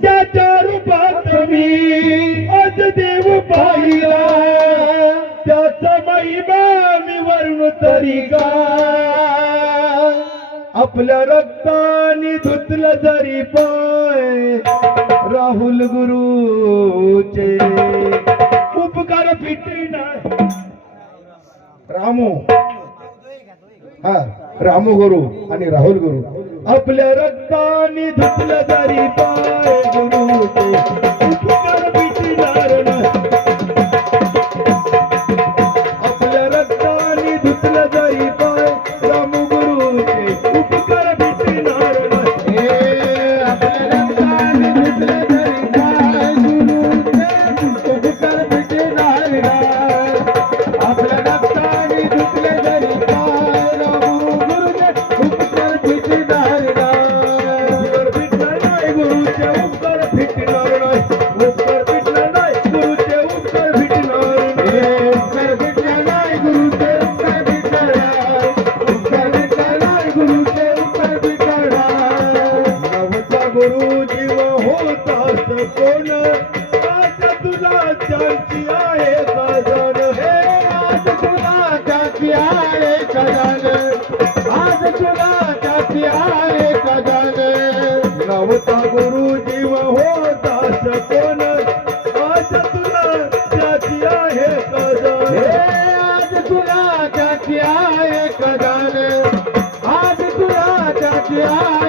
ज्याच्या रूपात मी आज देव पाहिला. त्याचा महिमा मी वर्ण तरी का? आपल्या रक्ताने धुतलं जरी पाय राहुल गुरुचे उपकार फिटणार रामू. हा रामू गुरु आणि राहुल गुरु. आपल्या रक्ताने धुतलं तरी पाय गुरु कोण आज तुला चांची आहे साजन हे आज तुला जाती आहे खजाने. आज तुला जाती आहे खजाने. नवता गुरु जीव होतास कोण आज तुला चांची आहे हे आज तुला जाती आहे खजाने. आज तुला जाती आहे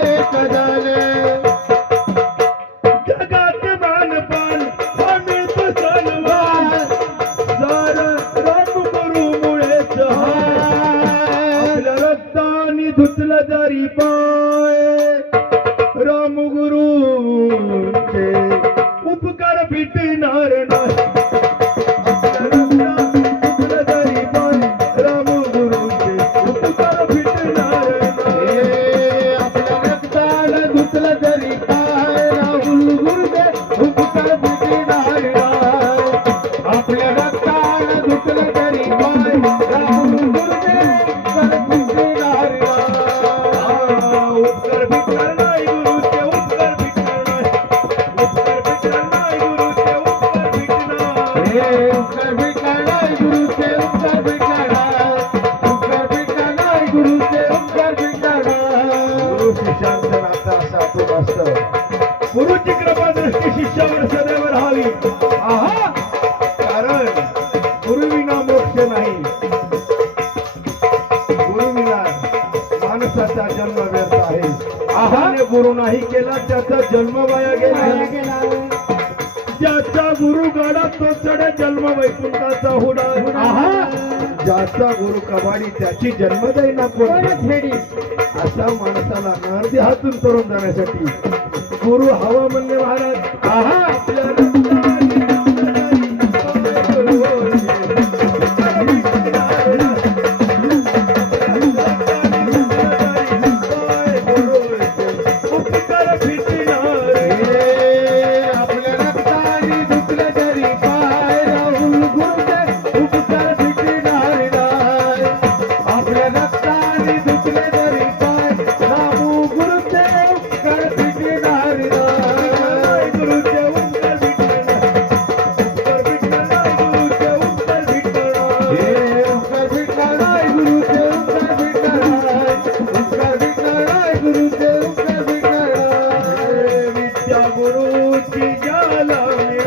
गुरुची कृपा दृष्टी शिष्यावर सदैव राहावी. आहा! कारण गुरुविना मोक्ष नाही. गुरुविना माणसाचा जन्म व्यर्थ आहे. आहाने गुरु नाही केला त्याचा जन्म वाया गेला. ज्याचा गुरु गाडा तो चढ जन्म वैकुंठाचा हुडा आहा. ज्याचा गुरु कबाडी त्याची जन्म ना कोण? फेडी अशा माणसाला नारदी हातून तरुण जाण्यासाठी गुरु हवा म्हणणे महाराज. आहा. गुरुची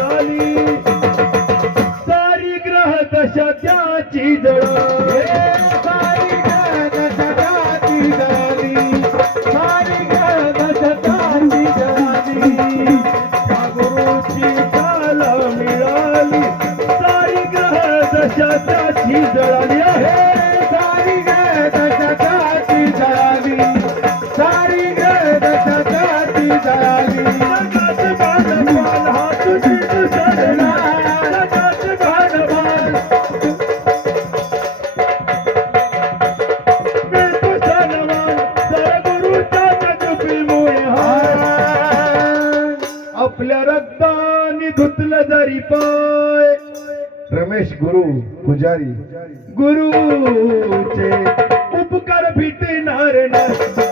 आपल्या रक्ताने धुतलं जरी पाय. रमेश गुरु पुजारी. गुरुचे उपकार फिटणार नाही.